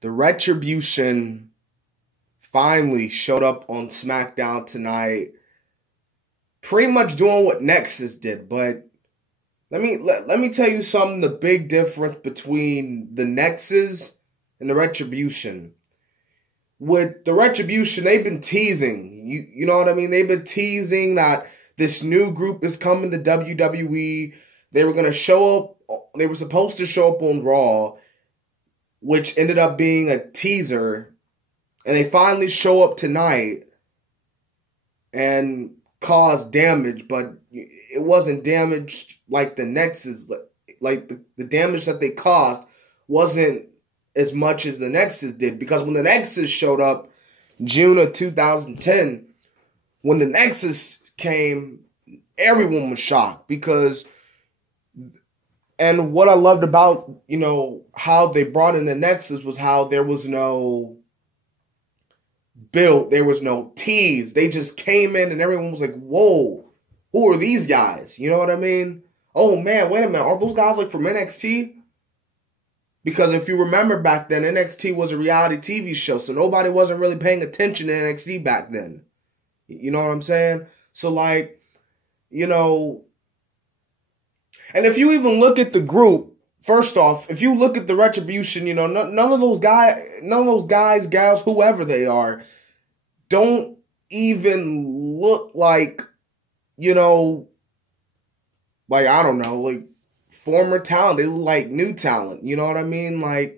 The retribution finally showed up on SmackDown tonight, pretty much doing what Nexus did. But let me tell you something. The big difference between the Nexus and the retribution. With the retribution, they've been teasing. You know what I mean? They've been teasing that this new group is coming to WWE. They were gonna show up. They were supposed to show up on Raw, which ended up being a teaser, and they finally show up tonight and cause damage, but it wasn't damage like the Nexus. Like the damage that they caused wasn't as much as the Nexus did, because when the Nexus showed up June of 2010, when the Nexus came, everyone was shocked because, and what I loved about, how they brought in the Nexus was how there was no build, there was no tease. They just came in and everyone was like, whoa, who are these guys? You know what I mean? Oh man, wait a minute, are those guys like from NXT? Because if you remember back then, NXT was a reality TV show, so nobody wasn't really paying attention to NXT back then. You know what I'm saying? So and if you even look at the group, first off, if you look at the retribution, none of those guys, gals, whoever they are, don't even look like, I don't know, like former talent. They look like new talent. You know what I mean? They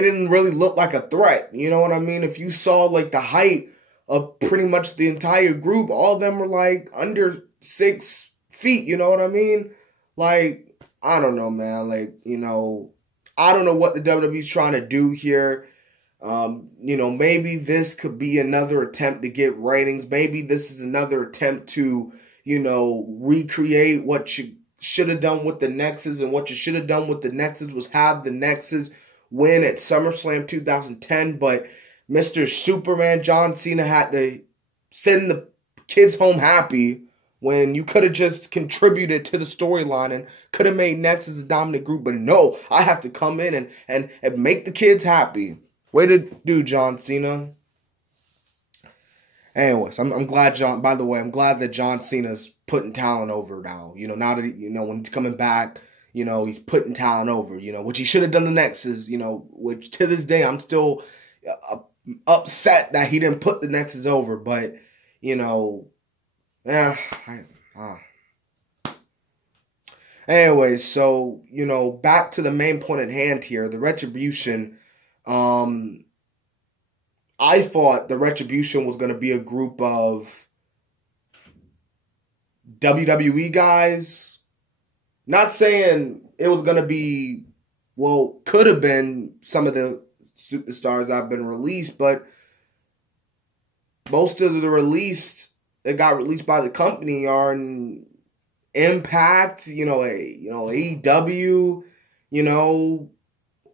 didn't really look like a threat. You know what I mean? If you saw like the height of pretty much the entire group, all of them were like under 6 feet. You know what I mean? I don't know, man. I don't know what the WWE's trying to do here. Maybe this could be another attempt to get ratings. Maybe this is another attempt to, recreate what you should have done with the Nexus. And what you should have done with the Nexus was have the Nexus win at SummerSlam 2010. But Mr. Superman John Cena had to send the kids home happy when you could have just contributed to the storyline and could have made Nexus a dominant group. But no, I have to come in and make the kids happy. Way to do, John Cena. Anyways, I'm glad I'm glad that John Cena's putting talent over now. Now that when he's coming back, he's putting talent over, which he should have done the Nexus, which to this day I'm still upset that he didn't put the Nexus over, but Anyways, so back to the main point at hand here, the retribution. I thought the retribution was going to be a group of WWE guys. Not saying it was going to be, could have been some of the superstars that have been released, but most of the that got released by the company are in Impact, AEW,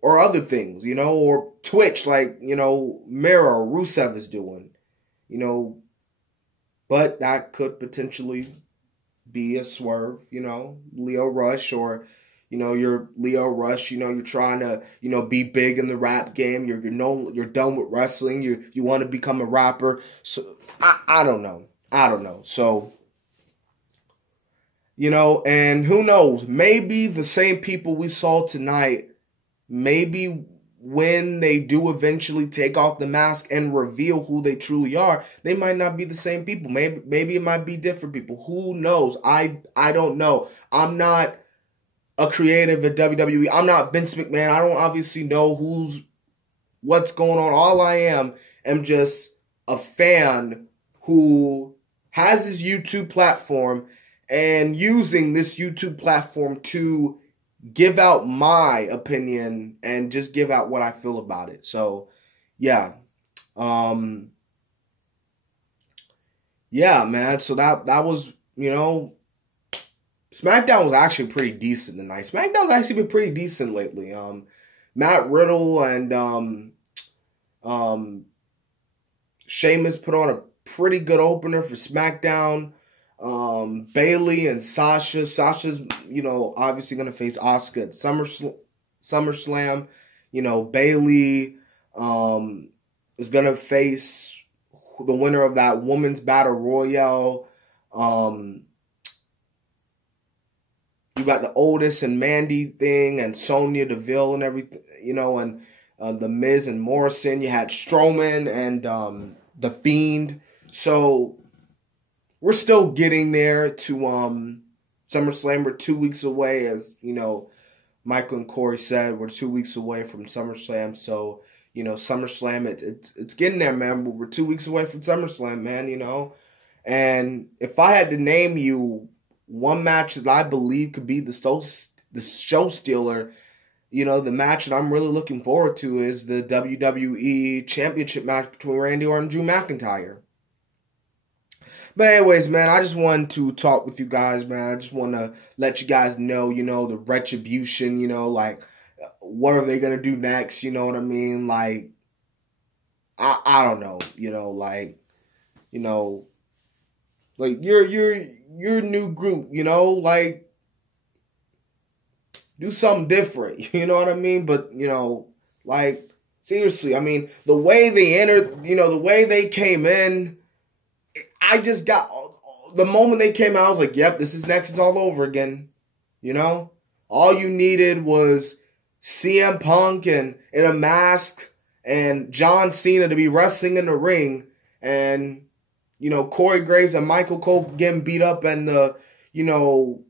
or other things, or Twitch, like, Miro or Rusev is doing, but that could potentially be a swerve, Leo Rush, or, you're Leo Rush, you're trying to, be big in the rap game, you're done with wrestling, you want to become a rapper, so, I don't know, so, and who knows, maybe the same people we saw tonight, maybe when they do eventually take off the mask and reveal who they truly are, they might not be the same people. Maybe it might be different people. Who knows? I don't know. I'm not a creative at WWE. I'm not Vince McMahon. I don't obviously know what's going on. All I am just a fan who has his YouTube platform and using this YouTube platform to give out my opinion and just give out what I feel about it. So, yeah. Yeah, man. So that was, SmackDown was actually pretty decent tonight. SmackDown's actually been pretty decent lately. Matt Riddle and Sheamus put on a pretty good opener for SmackDown. Bayley and Sasha. Sasha's, obviously going to face Asuka at SummerSlam. SummerSlam. You know, Bayley is going to face the winner of that women's battle royale. You got the Otis and Mandy thing and Sonya Deville and everything, you know, and the Miz and Morrison. You had Strowman and The Fiend. So we're still getting there to SummerSlam. We're 2 weeks away, as, you know, Michael and Corey said. We're 2 weeks away from SummerSlam. So, you know, SummerSlam, it's getting there, man. But we're 2 weeks away from SummerSlam, man, you know. And if I had to name you one match that I believe could be the show stealer, you know, the match that I'm really looking forward to is the WWE Championship match between Randy Orton and Drew McIntyre. But anyways, man, I just wanted to talk with you guys, man. I just want to let you guys know, you know, the retribution, you know, like, what are they going to do next? You know what I mean? Like, I don't know, you know, like, you know, like, you're a new group, you know, like, do something different, you know what I mean? But, you know, like, seriously, I mean, the way they entered, you know, the way they came in, I just got, the moment they came out, I was like, yep, this is next, it's all over again, you know? All you needed was CM Punk and in a mask and John Cena to be wrestling in the ring, and, you know, Corey Graves and Michael Cole getting beat up, and you know,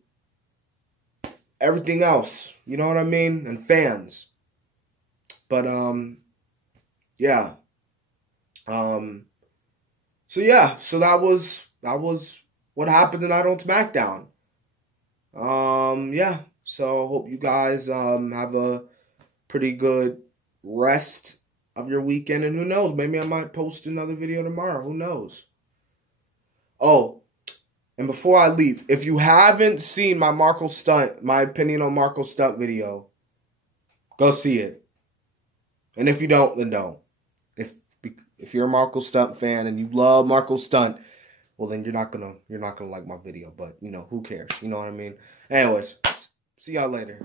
everything else, you know what I mean? And fans. But, yeah. So yeah, so that was what happened tonight on SmackDown. Yeah, so hope you guys have a pretty good rest of your weekend, and who knows, maybe I might post another video tomorrow, who knows. Oh, and before I leave, if you haven't seen my opinion on Marco Stunt video, go see it. And if you don't, then don't. If you're a Marco Stunt fan and you love Marco Stunt, well, then you're not gonna like my video. But, you know, who cares? You know what I mean? Anyways, see y'all later.